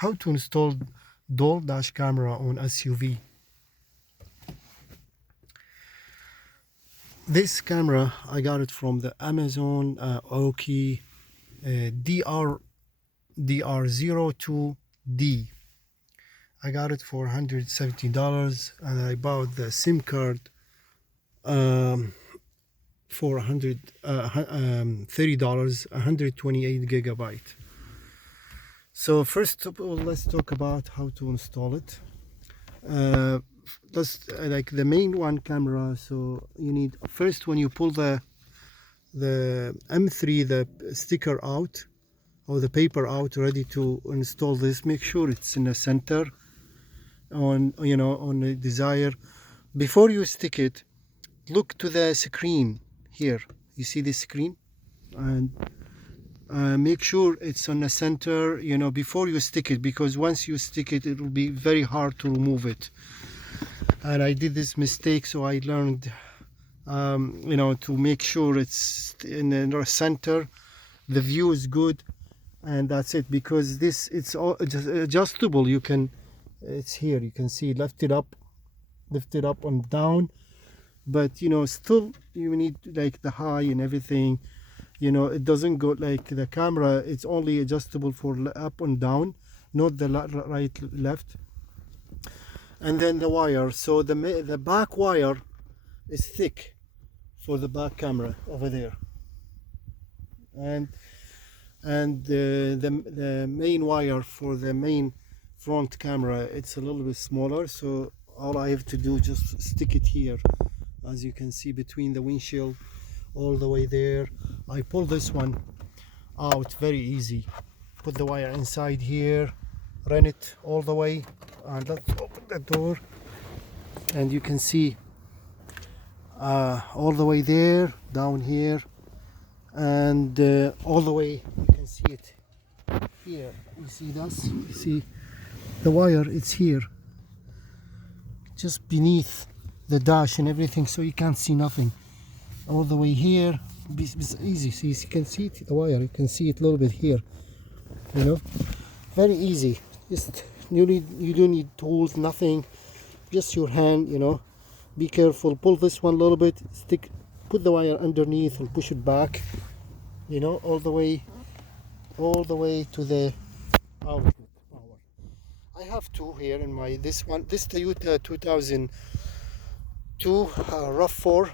how to install dual dash camera on SUV. This camera, I got it from the Amazon Oki DR02D. I got it for $170, and I bought the SIM card for $130, 128 gigabyte. So first of all, let's talk about how to install it. That's like the main one camera. So you need first, when you pull the M3, the sticker out or the paper out, ready to install this, make sure it's in the center on the Desire. Before you stick it, look to the screen here. You see the screen, and make sure it's on the center, before you stick it, because once you stick it, it will be very hard to remove it. And I did this mistake, so I learned to make sure it's in the center, the view is good, and that's it. Because it's all adjustable. It's here, you can see, lift it up and down, but still you need like the high and everything. It doesn't go like the camera. It's only adjustable for up and down, not the right left. And then the wire, so the back wire is thick for the back camera over there, and the main wire for the main front camera, it's a little bit smaller. So all I have to do, just stick it here, as you can see, between the windshield all the way there. I pull this one out very easy, put the wire inside here, run it all the way, and let's open the door, and you can see all the way there, down here, and all the way, you can see it here. You see this? You see the wire, it's here, just beneath the dash and everything, so you can't see nothing. All the way here, easy. See, you can see it, the wire, you can see it a little bit here, very easy. Just you don't need tools, nothing, just your hand. Be careful, pull this one a little bit, put the wire underneath and push it back, all the way to the outlet power. I have two here in my this Toyota 2002 RAV4,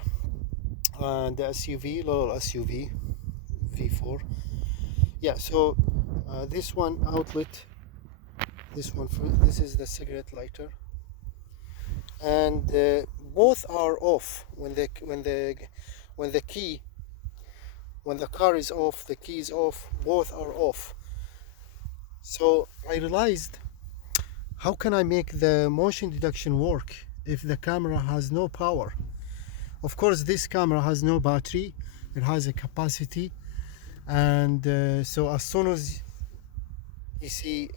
and the SUV, little SUV V4. Yeah, so this one outlet, this is the cigarette lighter, and both are off when the car is off, the key is off, both are off. So I realized, how can I make the motion detection work if the camera has no power? Of course, this camera has no battery, it has a capacity, and so as soon as you see,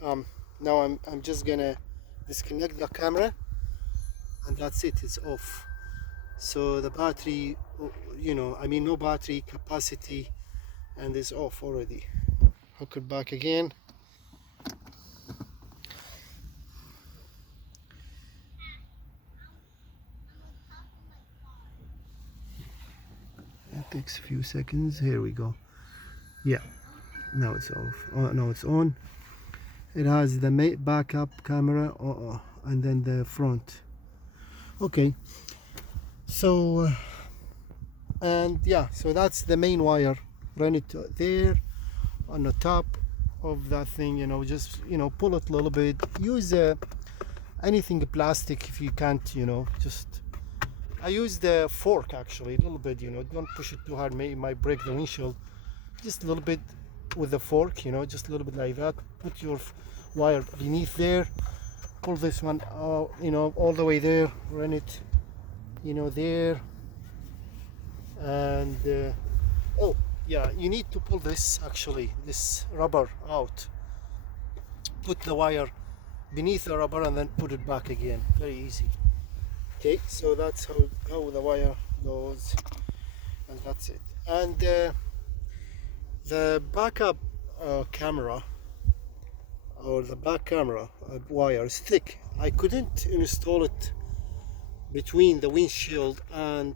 now I'm just gonna disconnect the camera, and that's it, it's off. So the battery, no battery capacity, and it's off already. Hook it back again. It takes a few seconds. Here we go. Yeah, now it's off. Oh, no, it's on. It has the backup camera, and then the front. Okay, so and yeah, so that's the main wire. Run it there on the top of that thing. Just pull it a little bit. Use anything plastic if you can't. Just I use the fork actually a little bit. Don't push it too hard. It might break the windshield. Just a little bit with the fork. Just a little bit like that. Put your wire beneath there. Pull this one out, all the way there. Run it, there. And oh yeah, you need to pull this rubber out. Put the wire beneath the rubber and then put it back again. Very easy. Okay, so that's how the wire goes, and that's it. And the backup camera, or the back camera wire is thick. I couldn't install it between the windshield and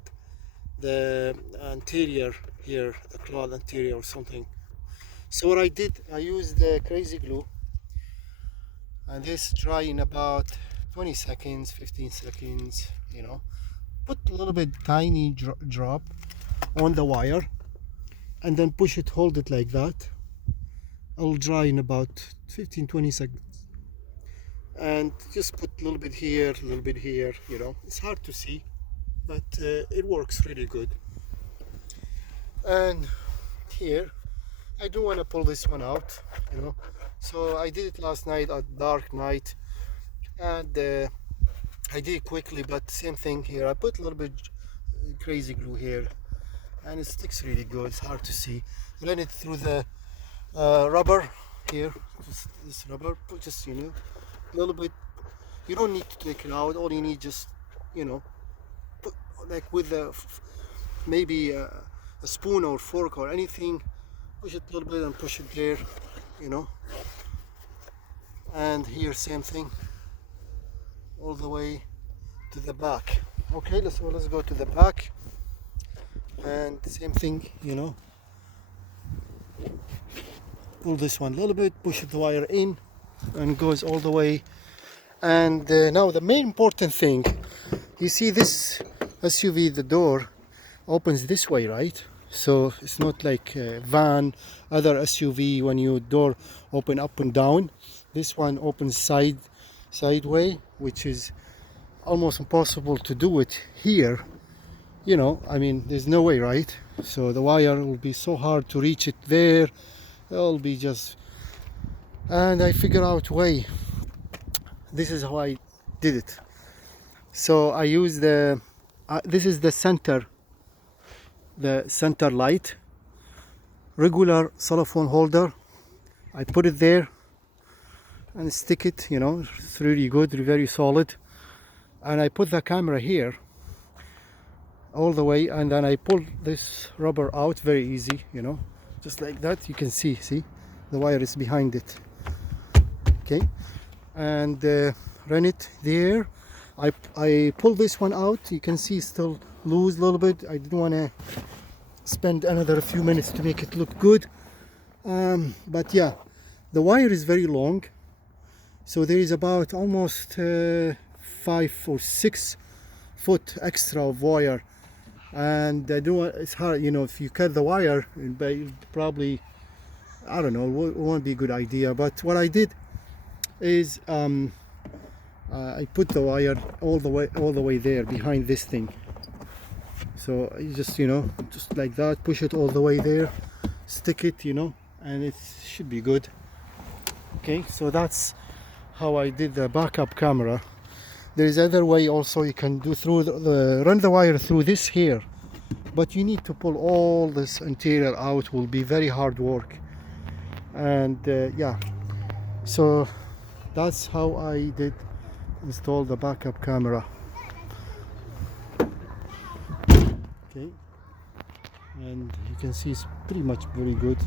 the interior here, the cloth interior or something. So what I did, I used the crazy glue, and this dry in about 20 seconds, 15 seconds, you know. Put a little bit tiny drop on the wire and then push it, hold it like that. It'll dry in about 15-20 seconds, and just put a little bit here, a little bit here, you know. It's hard to see, but it works really good. And here I do want to pull this one out, you know, so I did it last night at dark night, and I did it quickly, but same thing here. I put a little bit crazy glue here and it sticks really good. It's hard to see. Run it through the rubber here, just this rubber, just, you know, a little bit. You don't need to take it out. All you need, just, you know, put like with maybe a spoon or fork or anything, push it a little bit and push it there, you know. And here same thing, all the way to the back. Okay, let's go to the back, and same thing, you know. Pull this one a little bit, push the wire in, and goes all the way. And now the main important thing, you see this SUV, the door opens this way, right? So it's not like a van, other SUV, when your door open up and down. This one opens sideway, which is almost impossible to do it here, you know. I mean, there's no way, right? So the wire will be so hard to reach it there. It'll be just, and I figure out a way. This is how I did it. So I use the this is the center light, regular cellophane holder. I put it there and stick it, you know. It's really good, very solid. And I put the camera here all the way, and then I pull this rubber out, very easy, you know, just like that. You can see the wire is behind it. Okay, and run it there. I pull this one out. You can see still loose a little bit. I didn't want to spend another few minutes to make it look good, but yeah, the wire is very long, so there is about almost 5 or 6 foot extra of wire, and I don't want, it's hard, you know, if you cut the wire, it probably, I don't know, it won't be a good idea. But what I did is I put the wire all the way there behind this thing. So you just, you know, just like that, push it all the way there, stick it, you know, and it should be good. Okay, so that's how I did the backup camera. There is other way also. You can do through run the wire through this here, but you need to pull all this interior out. Will be very hard work. And yeah, so that's how I did install the backup camera. Okay, and you can see it's pretty much very good.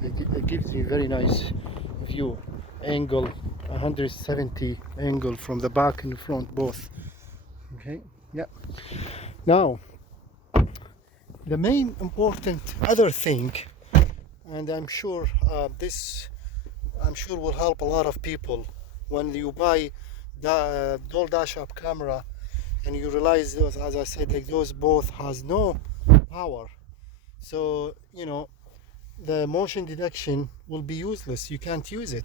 It gives you very nice view, angle, 170 angle from the back and the front both. Okay, yeah. Now the main important other thing, and I'm sure will help a lot of people when you buy the dual dash up camera, and you realize those, as I said, like those both has no power. So, you know, the motion detection will be useless. You can't use it.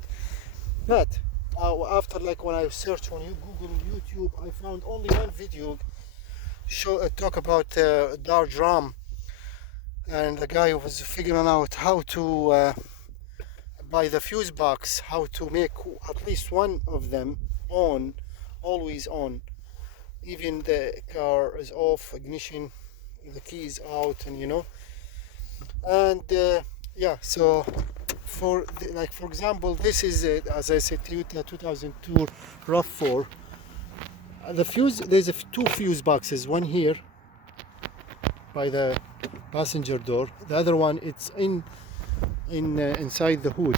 But after, like, when I searched on Google, YouTube, I found only one video talk about Dodge Ram, and the guy was figuring out how to by the fuse box, how to make at least one of them on, always on, even the car is off, ignition, the key is out, and you know. And yeah, so for example, this is as I said, Toyota 2002 RAV4. The fuse, there's 2 fuse boxes, one here by the passenger door, the other one it's inside the hood.